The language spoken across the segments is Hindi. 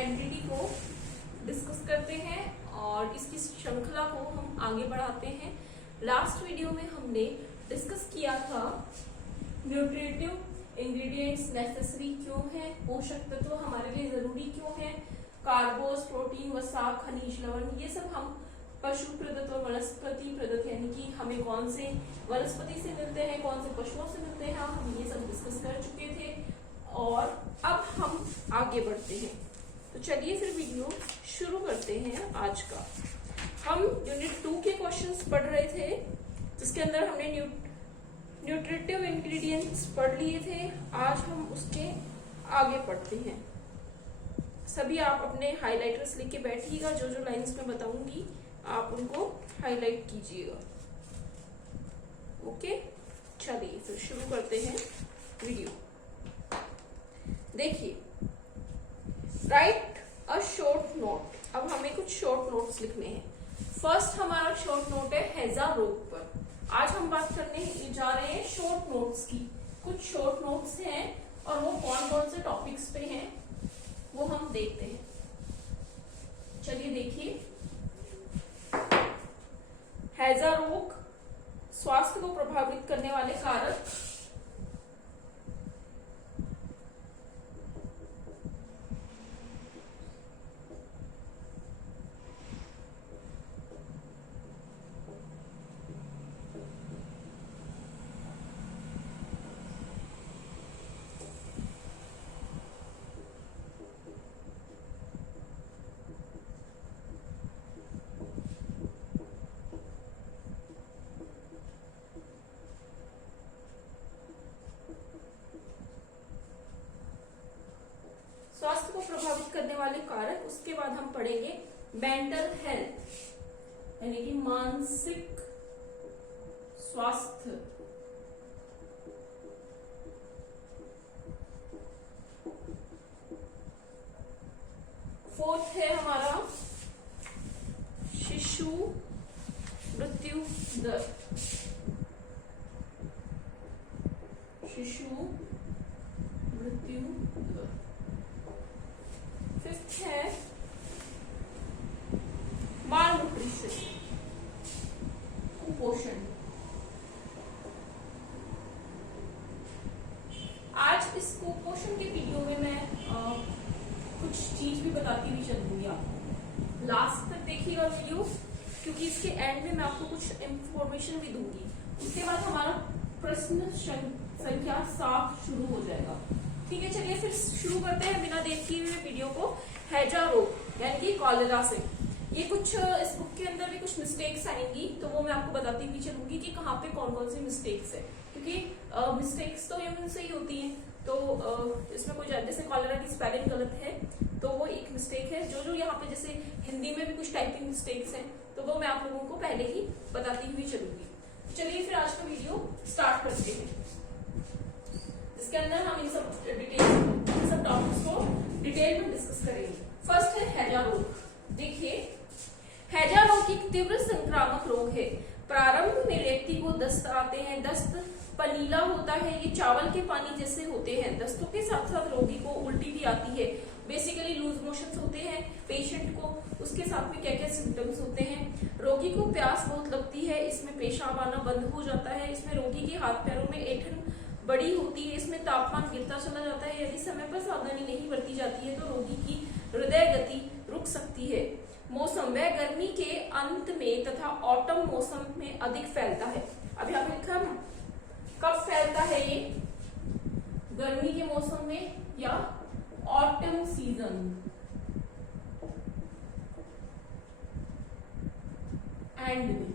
एंटिटी को डिस्कस करते हैं और इसकी श्रृंखला को हम आगे बढ़ाते हैं। लास्ट वीडियो में हमने डिस्कस किया था न्यूट्रिटिव इंग्रेडिएंट्स नेसेसरी क्यों है, पोषक तत्व हमारे लिए जरूरी क्यों है, कार्बोस, प्रोटीन, वसा, खनिज, लवण, ये सब हम पशु प्रदत्त और वनस्पति प्रदत्त यानी कि हमें कौन से वनस्पति से मिलते हैं, कौन से पशुओं से मिलते हैं, हम ये सब डिस्कस कर चुके थे और अब हम आगे बढ़ते हैं। तो चलिए फिर वीडियो शुरू करते हैं आज का। हम यूनिट 2 के क्वेश्चंस पढ़ रहे थे जिसके अंदर हमने न्यूट्रिटिव इंग्रेडिएंट्स पढ़ लिए थे। आज हम उसके आगे पढ़ते हैं। सभी आप अपने हाइलाइटर्स लेके बैठिएगा, जो जो लाइंस मैं बताऊंगी आप उनको हाईलाइट कीजिएगा। ओके, चलिए फिर शुरू करते हैं वीडियो। देखिए, राइट अ शॉर्ट नोट। अब हमें कुछ शॉर्ट नोट्स लिखने हैं। फर्स्ट हमारा शॉर्ट नोट है हैजा रोग पर। आज हम बात करने जा रहे हैं शॉर्ट नोट्स की। कुछ शॉर्ट नोट्स हैं और वो कौन कौन से टॉपिक्स पे हैं वो हम देखते हैं। चलिए देखिए, हैजा रोग, स्वास्थ्य को प्रभावित करने वाले कारक, स्वास्थ्य को प्रभावित करने वाले कारक। उसके बाद हम पढ़ेंगे मेंटल हेल्थ यानी कि मानसिक स्वास्थ्य। फोर्थ है हमारा शिशु मृत्यु दर। शिशु मृत्यु दर। फिफ्थ है माल न्यूट्रिशन, कुपोषण। आज इस कुपोषण के वीडियो में मैं कुछ चीज भी बताती हुई चलूंगी आपको। लास्ट तक देखिएगा वीडियो, क्योंकि इसके एंड में मैं आपको कुछ इंफॉर्मेशन भी दूंगी। उसके बाद हमारा प्रश्न संख्या 7 शुरू हो जाएगा। ठीक है, चलिए फिर शुरू करते हैं बिना देर किए हुए वीडियो को। हैजा रोग यानी कि कॉलेरा से। ये कुछ इस बुक के अंदर भी कुछ मिस्टेक्स आएंगी तो वो मैं आपको बताती हुई चलूंगी कि कहाँ पे कौन कौन सी मिस्टेक्स है, क्योंकि मिस्टेक्स तो ह्यूमन से ही होती हैं। तो इसमें कोई जैसे कॉलेरा की स्पेलिंग गलत है तो वो एक मिस्टेक है। जो जो यहाँ पे जैसे हिंदी में भी कुछ टाइपिंग मिस्टेक्स हैं तो वो मैं आप लोगों को पहले ही बताती हुई चलूंगी। चलिए फिर आज का वीडियो स्टार्ट करते हैं। इसके अंदर हम इन सब टॉपिक्स को डिटेल में डिस्कस करेंगे। फर्स्ट है हैजा रोग। देखिए, हैजा रोग एक तीव्र संक्रामक रोग है। प्रारंभ में व्यक्ति को दस्त आते हैं। दस्त पनीला होता है, ये चावल के पानी जैसे होते हैं। दस्तों के साथ साथ रोगी को उल्टी भी आती है। बेसिकली लूज मोशंस होते हैं पेशेंट को। उसके साथ में क्या क्या सिम्टम्स होते हैं? रोगी को प्यास बहुत लगती है, इसमें पेशाब आना बंद हो जाता है, इसमें रोगी के हाथ पैरों में ऐंठन बड़ी होती है, इसमें तापमान गिरता चला जाता है। यदि समय पर सावधानी नहीं बरती जाती है तो रोगी की हृदय गति रुक सकती है। मौसम, वह गर्मी के अंत में तथा ऑटम मौसम में अधिक फैलता है। अब यहाँ पे लिखा कब फैलता है ये? गर्मी के मौसम में या ऑटम सीजन, एंड में।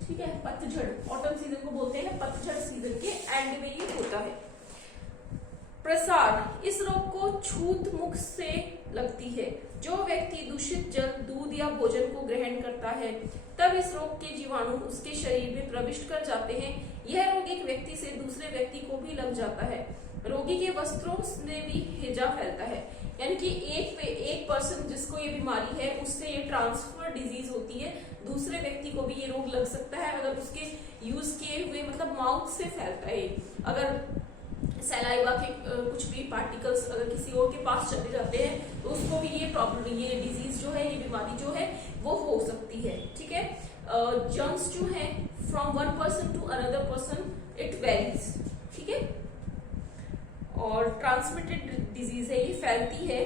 ठीक है, पतझड़, ऑटम सीजन को बोलते हैं पतझड़ सीजन के एंड में ये होता है। प्रसार, इस रोग को छूत मुख से लगती है। जो व्यक्ति दूषित जल, दूध या भोजन को ग्रहण करता है तब इस रोग के जीवाणु उसके शरीर में प्रविष्ट कर जाते हैं। यह रोग एक व्यक्ति से दूसरे व्यक्ति को भी लग जाता है। रोगी के वस्त्रों में भी हैजा फैलता है, यानी कि एक पर्सन जिसको ये बीमारी है उससे ये ट्रांसफर डिजीज होती है, दूसरे व्यक्ति को भी ये रोग लग सकता है अगर उसके यूज किए हुए मतलब माउथ से फैलता है। अगर सलाइवा के कुछ भी पार्टिकल्स अगर किसी और के पास चले जाते हैं तो उसको भी ये प्रॉब्लम, ये डिजीज जो है, ये बीमारी जो है वो हो सकती है। ठीक है, जर्म्स जो है from one person to another person it varies. ठीक है, और ट्रांसमिटेड डिजीज है, ये फैलती है।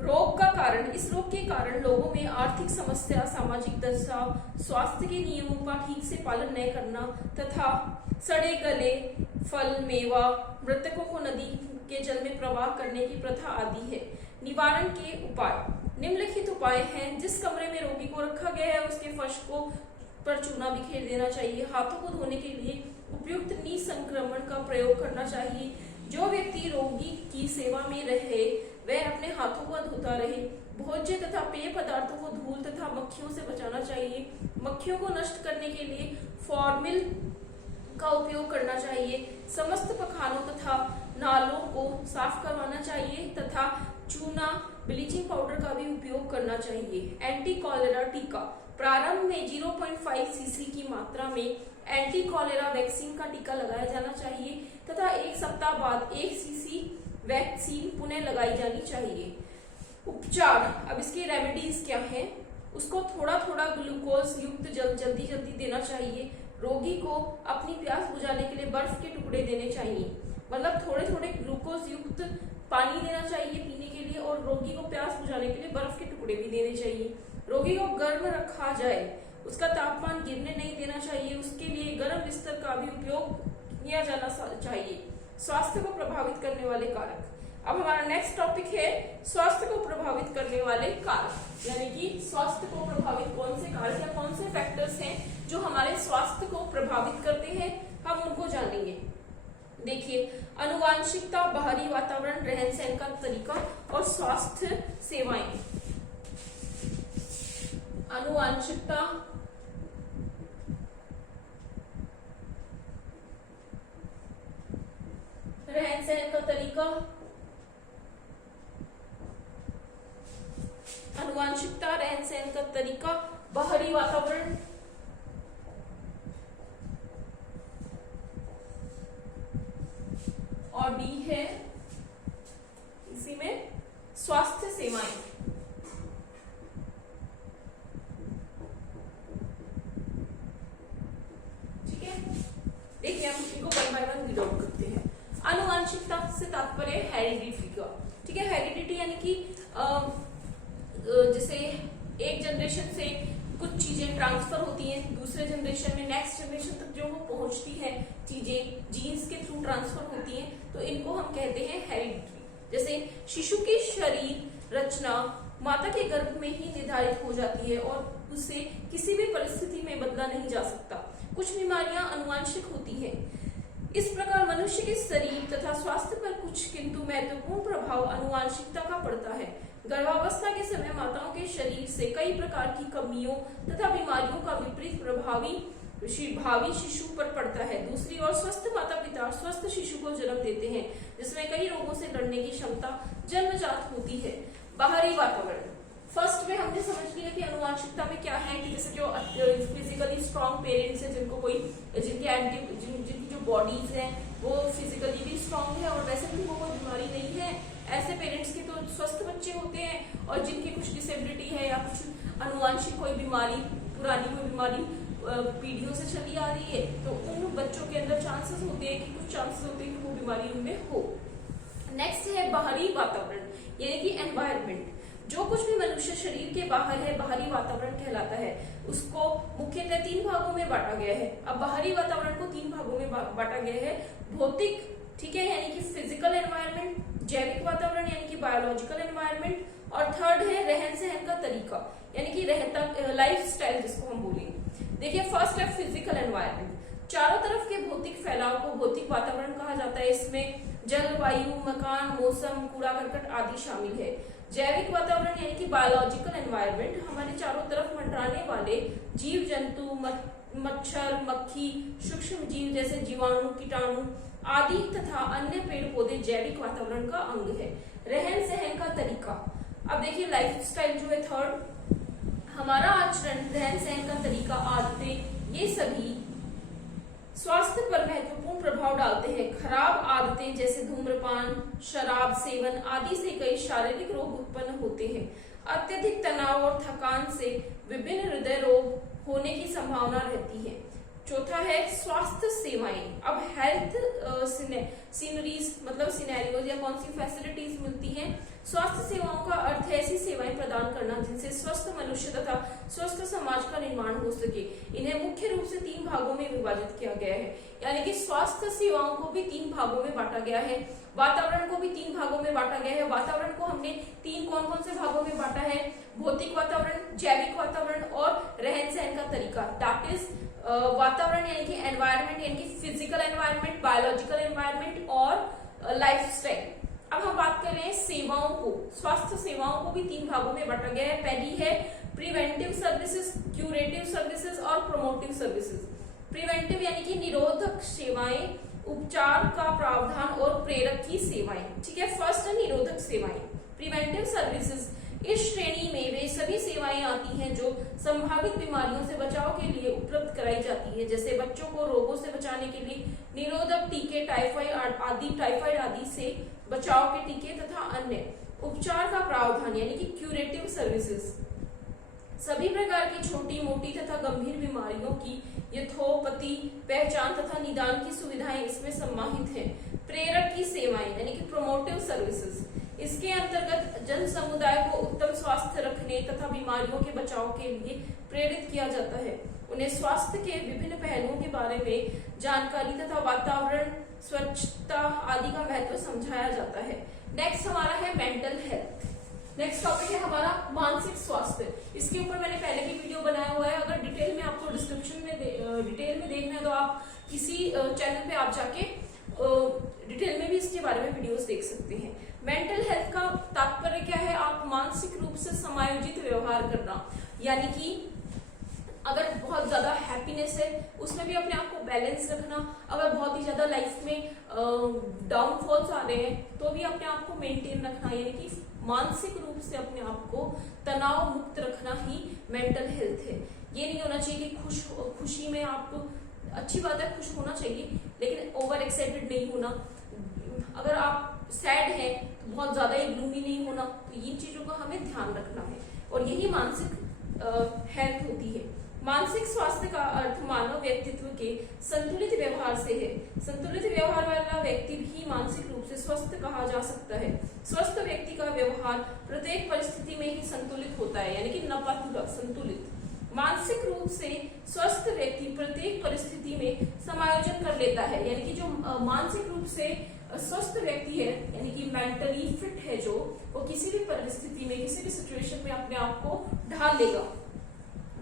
रोग का कारण, इस रोग के कारण लोगों में आर्थिक समस्या, सामाजिक दशा, स्वास्थ्य के नियमों का ठीक से पालन न करना तथा सड़े गले फल मेवा, मृतकों को नदी के जल में प्रवाह करने की प्रथा आदि है। निवारण के उपाय, निम्नलिखित उपाय हैं। जिस कमरे में रोगी को रखा गया है उसके फर्श को पर चूना बिखेर देना चाहिए। हाथों को धोने के लिए उपयुक्त निसंक्रमण का प्रयोग करना चाहिए। जो व्यक्ति रोगी की सेवा में रहे वह अपने हाथों को धोता रहे। भोज्य तथा पेय पदार्थों को धूल तथा मक्खियों से बचाना चाहिए। मक्खियों को नष्ट करने के लिए फॉर्मिल का उपयोग करना चाहिए। समस्त पखानों तथा नालों को साफ करवाना चाहिए तथा चूना, ब्लीचिंग पाउडर का भी उपयोग करना चाहिए। एंटी कॉलेरा टीका, प्रारंभ में 0.5 सीसी की मात्रा में एंटी कॉलेरा वैक्सीन का टीका लगाया जाना चाहिए तथा 1 सप्ताह बाद 1 सीसी वैक्सीन पुनः लगाई जानी चाहिए। उपचार, अब इसकी रेमेडीज क्या है? उसको थोड़ा थोड़ा ग्लूकोज युक्त जल जल्दी जल्दी देना चाहिए। रोगी को अपनी प्यास बुझाने के लिए बर्फ के टुकड़े देने चाहिए, मतलब थोड़े थोड़े ग्लूकोज युक्त पानी देना चाहिए पीने के लिए, और रोगी को प्यास बुझाने के लिए बर्फ के टुकड़े भी देने चाहिए। रोगी को गर्म रखा जाए, उसका तापमान गिरने नहीं देना चाहिए। उसके लिए गर्म बिस्तर का भी उपयोग किया जाना चाहिए। स्वास्थ्य को प्रभावित करने वाले कारक, अब हमारा नेक्स्ट टॉपिक है स्वास्थ्य को प्रभावित करने वाले कारक, यानी कि स्वास्थ्य को प्रभावित कौन से कारक या कौन से फैक्टर्स हैं जो हमारे स्वास्थ्य को प्रभावित करते हैं, हम उनको जानेंगे। देखिए, अनुवांशिकता, बाहरी वातावरण, रहन सहन का तरीका और स्वास्थ्य सेवाएं। अनुवांशिकता, रहन सहन का तरीका, अनुवांशिकता, रहन सहन का तरीका, बाहरी वातावरण, और डी है इसी में स्वास्थ्य सेवाएं। ठीक है, देखिए हम इनको one by one read out करते हैं। अनुवांशिकता से तात्पर्य हेरिडिटी का। ठीक है, हेरिडिटी यानी कि जैसे एक जनरेशन से कुछ चीजें ट्रांसफर होती हैं दूसरे जनरेशन में, नेक्स्ट जनरेशन तक जो वो पहुंचती है चीजें जीन्स के थ्रू ट्रांसफर होती हैं, तो इनको हम कहते हैं हेरिडिटी। जैसे शिशु की शरीर रचना माता के गर्भ में ही निर्धारित हो जाती है और उसे किसी भी परिस्थिति में बदला नहीं जा सकता। कुछ बीमारियां अनुवांशिक होती हैं। इस प्रकार मनुष्य के शरीर तथा स्वास्थ्य पर कुछ किंतु महत्वपूर्ण प्रभाव अनुवांशिकता का पड़ता है। गर्भावस्था के समय माताओं के शरीर से कई प्रकार की कमियों तथा बीमारियों का विपरीत प्रभावी भावी शिशु पर पड़ता है। दूसरी ओर स्वस्थ माता पिता स्वस्थ शिशु को जन्म देते हैं जिसमें कई रोगों से लड़ने की क्षमता जन्मजात होती है। बाहरी वातावरण, फर्स्ट में हमने समझ लिया कि अनुवांशिकता में क्या है कि जैसे जो फिजिकली स्ट्रॉन्ग पेरेंट्स हैं, जिनको कोई जिनकी जो बॉडीज हैं वो फिजिकली भी स्ट्रॉन्ग है और वैसे भी कोई बीमारी नहीं है, ऐसे पेरेंट्स के तो स्वस्थ बच्चे होते हैं। और जिनकी कुछ डिसेबिलिटी है या कुछ अनुवांशिक कोई बीमारी, पुरानी कोई बीमारी पीढ़ियों से चली आ रही है, तो उन बच्चों के अंदर चांसेस होते हैं कि कुछ चांसेस होते हैं कि वो बीमारी उनमें हो। नेक्स्ट है बाहरी वातावरण, यानी कि एनवायरनमेंट। जो कुछ भी मनुष्य शरीर के बाहर है बाहरी वातावरण कहलाता है। उसको मुख्यतः 3 भागों में बांटा गया है। अब बाहरी वातावरण को 3 भागों में बांटा गया है। भौतिक, ठीक है, यानी कि फिजिकल एनवायरनमेंट, जैविक वातावरण यानी कि बायोलॉजिकल एनवायरनमेंट, और थर्ड है रहन सहन का तरीका यानी कि रहता लाइफ स्टाइल जिसको हम बोलेंगे। देखिए, फर्स्ट है फिजिकल एनवायरनमेंट। चारों तरफ के भौतिक फैलाव को भौतिक वातावरण कहा जाता है। इसमें जल, वायु, मकान, मौसम, कूड़ा करकट आदि शामिल है। जैविक वातावरण यानी कि बायोलॉजिकल एनवायरनमेंट, हमारे चारों तरफ मंडराने वाले जीव जंतु, मच्छर, मक्खी, सूक्ष्म जीव जैसे जीवाणु, कीटाणु आदि तथा अन्य पेड़ पौधे जैविक वातावरण का अंग है। रहन सहन का तरीका, अब देखिए लाइफ स्टाइल जो है थर्ड, हमारा आचरण, रहन सहन का तरीका, आदतें, ये सभी स्वास्थ्य पर महत्वपूर्ण प्रभाव डालते हैं। खराब आदतें जैसे धूम्रपान, शराब सेवन आदि से कई शारीरिक रोग उत्पन्न होते हैं। अत्यधिक तनाव और थकान से विभिन्न हृदय रोग होने की संभावना रहती है। चौथा है स्वास्थ्य सेवाएं। अब हेल्थ सीनरीज मतलब सिनेरियोज या कौन सी फैसिलिटीज मिलती हैं। स्वास्थ्य सेवाओं का अर्थ है ऐसी सेवाएं प्रदान करना जिनसे स्वस्थ मनुष्य तथा स्वस्थ समाज का निर्माण हो सके। इन्हें मुख्य रूप से 3 भागों में विभाजित किया गया है, यानी कि स्वास्थ्य सेवाओं को भी 3 भागों में बांटा गया है, वातावरण को भी 3 भागों में बांटा गया है। वातावरण को हमने 3 कौन कौन से भागों में बांटा है, भौतिक वातावरण, जैविक वातावरण और रहन सहन का तरीका। दैट इज वातावरण यानी कि एनवायरनमेंट यानी कि फिजिकल एनवायरनमेंट, बायोलॉजिकल एनवायरनमेंट और लाइफस्टाइल। अब हम बात कर रहे हैं सेवाओं को। स्वास्थ्य सेवाओं को भी 3 भागों में बांटा गया है। पहली है प्रिवेंटिव सर्विसेज, क्यूरेटिव सर्विसेज और प्रोमोटिव सर्विसेज। प्रिवेंटिव यानी कि निरोधक सेवाएं, उपचार का प्रावधान और प्रेरक की सेवाएं। ठीक है, फर्स्ट है निरोधक सेवाएं, प्रिवेंटिव सर्विसेज। इस श्रेणी में वे सभी सेवाएं आती हैं जो संभावित बीमारियों से बचाव के लिए उपलब्ध कराई जाती है, जैसे बच्चों को रोगों से बचाने के लिए निरोधक टीके, टाइफाइड आदि से बचाव के टीके तथा अन्य उपचार का प्रावधान यानी कि क्यूरेटिव सर्विसेज। सभी प्रकार की छोटी मोटी तथा गंभीर बीमारियों की यथोपति पहचान तथा निदान की सुविधाएं इसमें समाहित हैं। प्रेरक की सेवाएं यानी कि प्रोमोटिव सर्विसेज। इसके अंतर्गत जन समुदाय को उत्तम स्वास्थ्य रखने तथा बीमारियों के बचाव के लिए प्रेरित किया जाता है। उन्हें स्वास्थ्य के विभिन्न पहलुओं के बारे में जानकारी तथा वातावरण, स्वच्छता आदि का महत्व समझाया जाता है। नेक्स्ट हमारा है मेंटल हेल्थ। नेक्स्ट टॉपिक है हमारा मानसिक स्वास्थ्य। इसके ऊपर मैंने पहले भी वीडियो बनाया हुआ है, अगर डिटेल में आपको डिस्क्रिप्शन में डिटेल में देखना है तो आप किसी चैनल पे आप जाके डिटेल में भी इसके बारे में वीडियोस देख सकते हैं। मेंटल हेल्थ का तात्पर्य क्या है, आप मानसिक रूप से समायोजित व्यवहार करना, यानी कि अगर बहुत ज्यादा हैप्पीनेस है उसमें भी अपने आप को बैलेंस रखना, अगर बहुत ही ज्यादा लाइफ में डाउनफॉल्स आ रहे हैं तो भी अपने आप को मेंटेन रखना, यानी कि मानसिक रूप से अपने आप को तनाव मुक्त रखना ही मेंटल हेल्थ है। ये नहीं होना चाहिए कि खुशी में आप, अच्छी बात है खुश होना चाहिए लेकिन ओवर एक्साइटेड नहीं होना। अगर आप सैड है तो बहुत ज्यादा ही ग्लूमी नहीं होना। तो इन चीजों का हमें ध्यान रखना है और यही मानसिक हेल्थ होती है। मानसिक स्वास्थ्य का अर्थ मानव व्यक्तित्व के संतुलित व्यवहार से है। संतुलित व्यवहार वाला व्यक्ति भी मानसिक रूप से स्वस्थ कहा जा सकता है। स्वस्थ व्यक्ति का व्यवहार प्रत्येक परिस्थिति में ही संतुलित होता है, यानी कि नपातुला संतुलित। मानसिक रूप से स्वस्थ व्यक्ति प्रत्येक परिस्थिति में समायोजन कर लेता है, यानी कि जो मानसिक रूप से स्वस्थ व्यक्ति है यानी कि मेंटली फिट है, जो वो किसी भी परिस्थिति में किसी भी सिचुएशन में अपने आप को ढाल लेगा।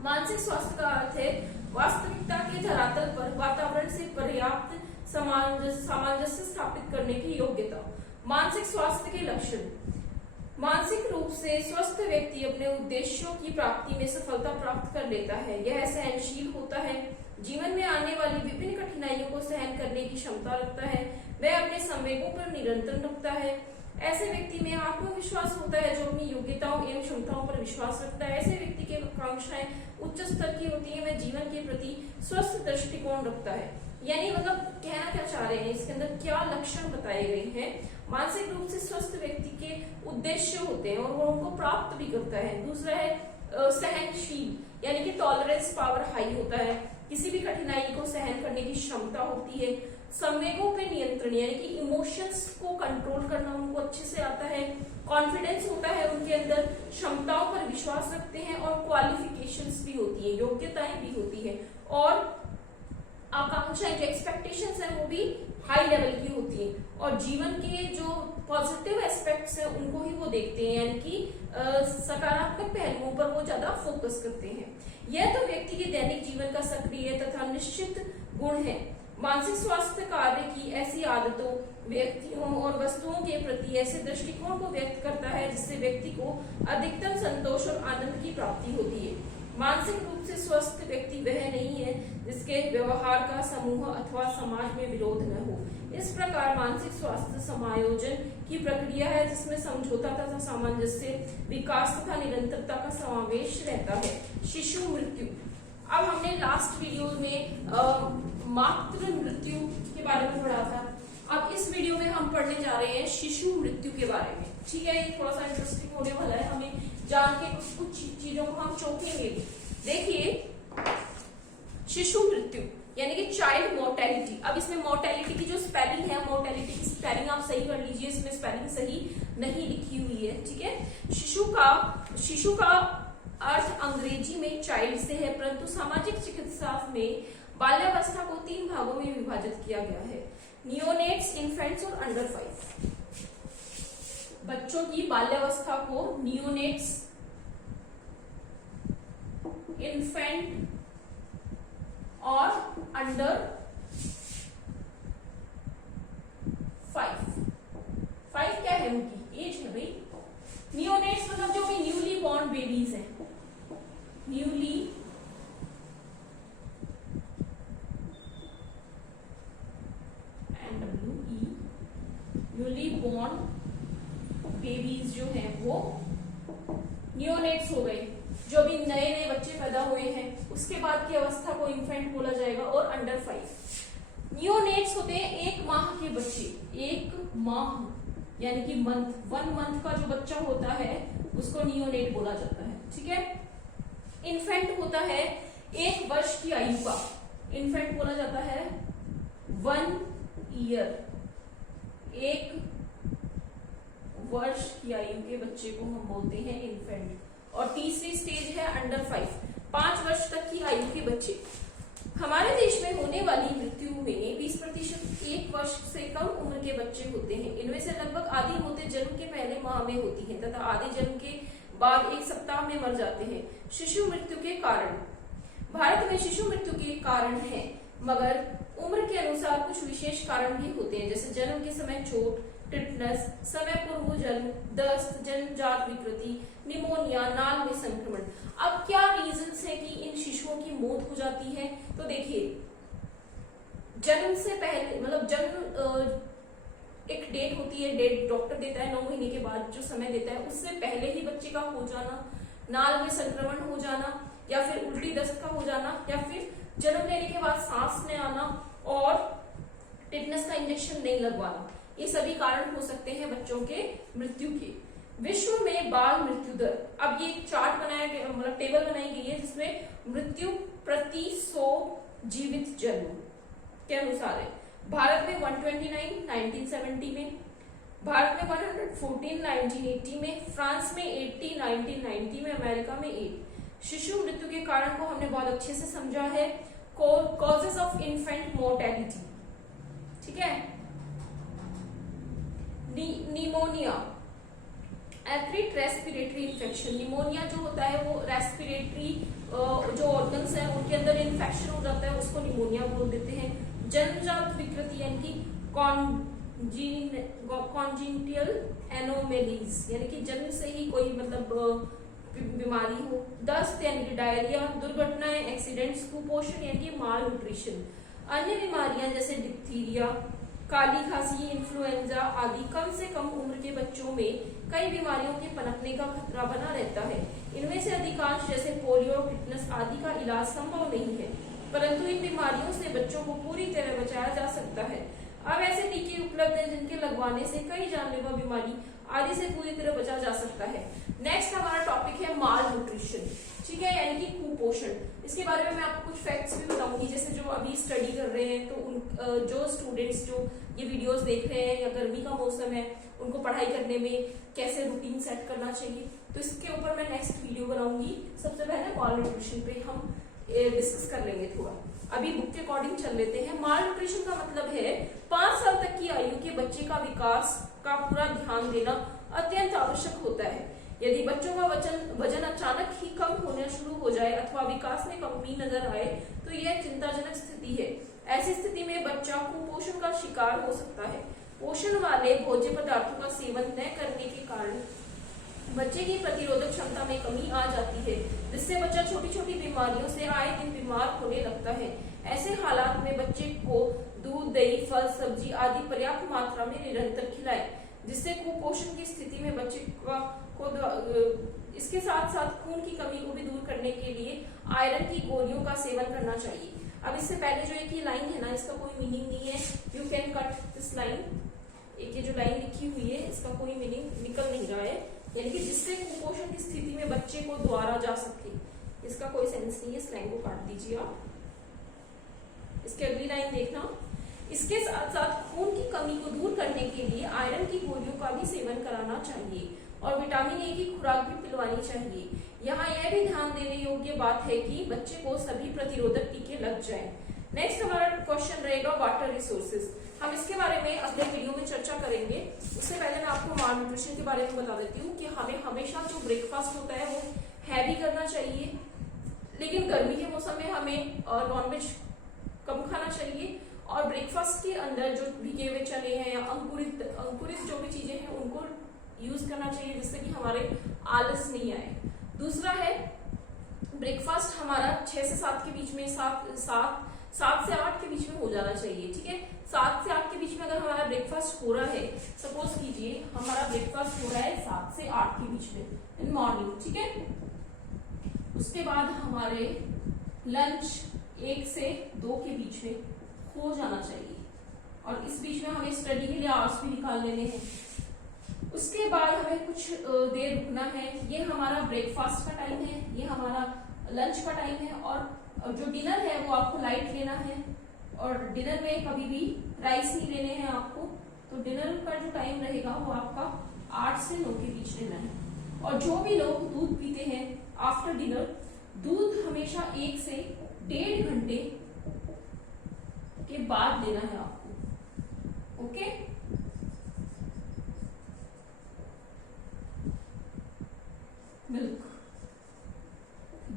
मानसिक स्वास्थ्य का अर्थ है वास्तविकता के धरातल पर वातावरण से पर्याप्त सामंजस्य स्थापित करने की योग्यता। मानसिक स्वास्थ्य के लक्षण। मानसिक रूप से स्वस्थ व्यक्ति अपने उद्देश्यों की प्राप्ति में सफलता प्राप्त कर लेता है। यह सहनशील होता है, जीवन में आने वाली विभिन्न कठिनाइयों को सहन करने की क्षमता रखता है, वह अपने संवेगों पर नियंत्रण रखता है। ऐसे व्यक्ति में आत्मविश्वास होता है जो अपनी योग्यताओं एवं क्षमताओं पर विश्वास रखता है। ऐसे व्यक्ति की आकांक्षाएं उच्च स्तर की होती है, वह जीवन के प्रति स्वस्थ दृष्टिकोण रखता है। यानी मतलब कहना क्या चाह रहे हैं, इसके अंदर क्या लक्षण बताए गए हैं। मानसिक रूप से स्वस्थ व्यक्ति के उद्देश्य होते हैं और वो उनको प्राप्त भी करता है। दूसरा है सहनशील, यानी कि टॉलरेंस पावर हाई होता है, किसी भी कठिनाई को सहन करने की क्षमता होती है। संवेगों पे नियंत्रण, यानी कि इमोशंस को कंट्रोल करना उनको अच्छे से आता है। कॉन्फिडेंस होता है उनके अंदर, क्षमताओं पर विश्वास रखते हैं और क्वालिफिकेशंस भी होती है, योग्यताएं भी होती है। और आकांक्षाएं जो एक्सपेक्टेशंस हैं वो भी हाई लेवल की होती है और जीवन के जो पॉजिटिव एस्पेक्ट्स हैं उनको ही वो देखते हैं, यानी कि सकारात्मक पहलुओं पर वो ज्यादा फोकस करते हैं। यह तो व्यक्ति के दैनिक जीवन का सक्रिय तथा निश्चित गुण है। मानसिक स्वास्थ्य कार्य की ऐसी आदतों, व्यक्तियों और वस्तुओं के प्रति ऐसे दृष्टिकोण को व्यक्त करता है जिससे व्यक्ति को अधिकतम संतोष और आनंद की प्राप्ति होती है। मानसिक रूप से स्वस्थ व्यक्ति वह नहीं है जिसके व्यवहार का समूह अथवा समाज में विरोध न हो। इस प्रकार मानसिक स्वास्थ्य समायोजन की प्रक्रिया है जिसमें समझौता तथा सामंजस्य, विकास तथा निरंतरता का समावेश रहता है। शिशु मृत्यु। अब हमने लास्ट वीडियो में मातृ मृत्यु के बारे में पढ़ा था। अब इस वीडियो में हम पढ़ने जा रहे हैं शिशु मृत्यु के बारे में। ठीक है, ये थोड़ा सा इंटरेस्टिंग होने वाला है, हमें जान के कुछ चीजों को हम चौंकेंगे। देखिए, शिशु मृत्यु यानी कि चाइल्ड मोर्टेलिटी। अब इसमें मोर्टेलिटी की जो स्पेलिंग है, मोर्टेलिटी की स्पेलिंग आप सही कर लीजिए, इसमें स्पेलिंग सही नहीं लिखी हुई है। ठीक है, शिशु का अर्थ अंग्रेजी में चाइल्ड से है, परंतु सामाजिक चिकित्सा में बाल्यावस्था को 3 भागों में विभाजित किया गया है, नियोनेट्स, इन्फेंट्स और अंडर 5। बच्चों की बाल्यावस्था को नियोनेट्स, इन्फेंट और अंडर 5 क्या है, उनकी एज है भाई। नियोनेट्स मतलब जो भी न्यूली बॉर्न बेबीज हैं, न्यूली न्यूली बॉर्न बेबीज जो हैं वो नियोनेट्स हो गए। जो भी नए नए बच्चे पैदा हुए हैं उसके बाद की अवस्था को इन्फेंट बोला जाएगा। और अंडर 5 नियोनेट्स होते हैं 1 माह के बच्चे। 1 माह यानी कि मंथ, 1 मंथ का जो बच्चा होता है उसको नियोनेट बोला जाता है। ठीक है, इन्फेंट होता है 1 वर्ष की आयु का, इन्फेंट बोला जाता है 1 ईयर, 1 वर्ष की आयु के बच्चे को हम बोलते हैं इन्फेंट। और तीसरी स्टेज है अंडर 5 वर्ष तक की आयु के बच्चे। हमारे देश में होने वाली मृत्यु में 20% 1 वर्ष से कम उम्र के बच्चे होते हैं। इनमें से लगभग आधी मौतें जन्म के पहले माह में होती हैं तथा आधे जन्म के बाद 1 सप्ताह में मर जाते हैं। शिशु मृत्यु के कारण, भारत में शिशु मृत्यु के कारण है, मगर उम्र के अनुसार कुछ विशेष कारण भी होते हैं, जैसे जन्म के समय चोट, टिटनस, समय पूर्व जन्म, दस्त, जन्मजात विकृति, निमोनिया, नाल में संक्रमण। अब क्या रीजंस है कि इन शिशुओं की मौत हो जाती है? तो देखिए, जन्म से पहले मतलब जन्म एक डेट होती है, डेट डॉक्टर देता है 9 महीने के बाद जो समय देता है, उससे पहले ही बच्चे का हो जाना, नाल में संक्रमण हो जाना, या फिर उल्टी दस्त का हो जाना, या फिर जन्म लेने के बाद सांस में आना और टिटनस का इंजेक्शन नहीं लगवाना, ये सभी कारण हो सकते हैं बच्चों के मृत्यु के। विश्व में बाल मृत्यु दर, अब ये चार्ट बनाया गया, मतलब टेबल बनाई गई है जिसमें मृत्यु प्रति 100 जीवित जन्म के अनुसार है। भारत में 129 1970 में, भारत में 114 1980 में, फ्रांस में 80 1990 में, अमेरिका में 8। शिशु मृत्यु के कारण को हमने बहुत अच्छे से समझा है, कॉजेस ऑफ इन्फेंट मोर्टेलिटी। ठीक है, pneumonia, acute respiratory infection. Pneumonia जो होता है वो रेस्पिरेटरी जो ऑर्गन्स है उनके अंदर इन्फेक्शन हो जाता है, उसको निमोनिया बोल देते हैं। जन्मजात विकृति यानी कि कॉन्जेनिटल एनोमेलीज, यानी कि जन्म से ही कोई मतलब बीमारी हो। दस्त यानी कि डायरिया, दुर्घटनाएं, एक्सीडेंट्स, कुपोषण यानी कि माल न्यूट्रिशन। अन्य बीमारियां जैसे डिप्थीरिया, काली खांसी, इन्फ्लुएंजा आदि कम से कम उम्र के बच्चों में कई बीमारियों के पनपने का खतरा बना रहता है। इनमें से अधिकांश जैसे पोलियो, टिटनस आदि का इलाज संभव नहीं है, परंतु इन बीमारियों से बच्चों को पूरी तरह बचाया जा सकता है। अब ऐसे टीके उपलब्ध हैं जिनके लगवाने से कई जानलेवा बीमारी आदि से पूरी तरह बचा जा सकता है। नेक्स्ट हमारा टॉपिक है माल न्यूट्रिशन। ठीक है, यानी कि कुपोषण। इसके बारे में मैं आपको कुछ फैक्ट्स भी बताऊंगी, जैसे जो अभी स्टडी कर रहे हैं तो उन जो स्टूडेंट्स जो ये वीडियोस देख रहे हैं या गर्मी का मौसम है उनको पढ़ाई करने में कैसे रूटीन सेट करना चाहिए, तो इसके ऊपर मैं नेक्स्ट वीडियो बनाऊंगी। सबसे पहले माल न्यूट्रिशन पे हम डिस्कस कर लेंगे थोड़ा। अभी बुक के अकॉर्डिंग चल लेते हैं। माल न्यूट्रिशन का मतलब है 5 साल तक की आयु के बच्चे का विकास का पूरा ध्यान देना अत्यंत आवश्यक होता है। यदि बच्चों का वजन अचानक ही कम होना शुरू हो जाए अथवा विकास में कमी नजर आए तो यह चिंताजनक स्थिति है। ऐसी स्थिति में बच्चा कुपोषण का शिकार हो सकता है। पोषण वाले भोज्य पदार्थों का सेवन न करने के कारण बच्चे की प्रतिरोधक क्षमता में कमी आ जाती है, जिससे बच्चा छोटी छोटी बीमारियों से आए दिन बीमार होने लगता है। ऐसे हालात में बच्चे को दूध, दही, फल, सब्जी आदि पर्याप्त मात्रा में निरंतर खिलाएं, जिससे कुपोषण की स्थिति में बच्चे को इसके साथ साथ खून की कमी को भी दूर करने के लिए आयरन की गोलियों का सेवन करना चाहिए। अब इससे पहले जो एक ये लाइन है ना, इसका कोई मीनिंग नहीं है, you can cut this line. एक ये जो लाइन लिखी हुई है इसका कोई मीनिंग निकल नहीं रहा है, यानी कि जिससे कुपोषण की स्थिति में बच्चे को द्वारा जा सके, इसका कोई सेंस नहीं है, इस लाइन को काट दीजिए आप। इसके अगली लाइन देखना, इसके साथ साथ खून की कमी को दूर करने के लिए आयरन की गोलियों का भी सेवन कराना चाहिए और विटामिन ए की खुराक भी पिलवानी चाहिए। यहाँ यह भी ध्यान देने योग्य बात है कि बच्चे को सभी प्रतिरोधक टीके लग जाएं। नेक्स्ट हमारा क्वेश्चन रहेगा वाटर रिसोर्सेज। हम इसके बारे में अगले वीडियो में चर्चा करेंगे। उससे पहले मैं आपको माल न्यूट्रिशन के बारे में बता देती हूँ कि हमें हमेशा जो ब्रेकफास्ट होता है वो हैवी करना चाहिए, लेकिन गर्मी के मौसम में हमें नॉनवेज कम खाना चाहिए और ब्रेकफास्ट के अंदर जो भिगे हुए चने हैं या अंकुरित जो भी चीजें हैं उनको यूज करना चाहिए, जिससे कि हमारे आलस नहीं आए। दूसरा है ब्रेकफास्ट हमारा 6 से 7 के बीच में, 7 से 8 के बीच में हो जाना चाहिए, ठीक है। 7 से 8 के बीच में अगर हमारा ब्रेकफास्ट हो रहा है, सपोज कीजिए हमारा ब्रेकफास्ट हो रहा है 7 से 8 के बीच में इन मॉर्निंग, ठीक है। उसके बाद हमारे लंच 1 से 2 के बीच में हो जाना चाहिए और इस बीच में हमें स्टडी के लिए आवर्स भी निकाल लेने हैं। उसके बाद हमें कुछ देर रुकना है, ये हमारा ब्रेकफास्ट का टाइम है, ये हमारा लंच का टाइम है और जो डिनर है वो आपको लाइट लेना है और डिनर में कभी भी राइस नहीं लेने हैं आपको। तो डिनर का जो टाइम रहेगा वो आपका 8 से 9 के बीच लेना है। और जो भी लोग दूध पीते हैं आफ्टर डिनर, दूध हमेशा 1 से 1.5 घंटे के बाद लेना है आपको, ओके। मिल्क,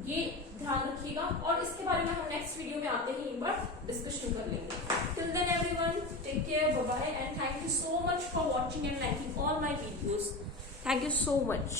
ये ध्यान रखिएगा और इसके बारे में हम नेक्स्ट वीडियो में आते ही एक बार डिस्कशन कर लेंगे। Till then everyone, take care, bye bye and thank you so much for watching and liking all my videos. Thank you so much.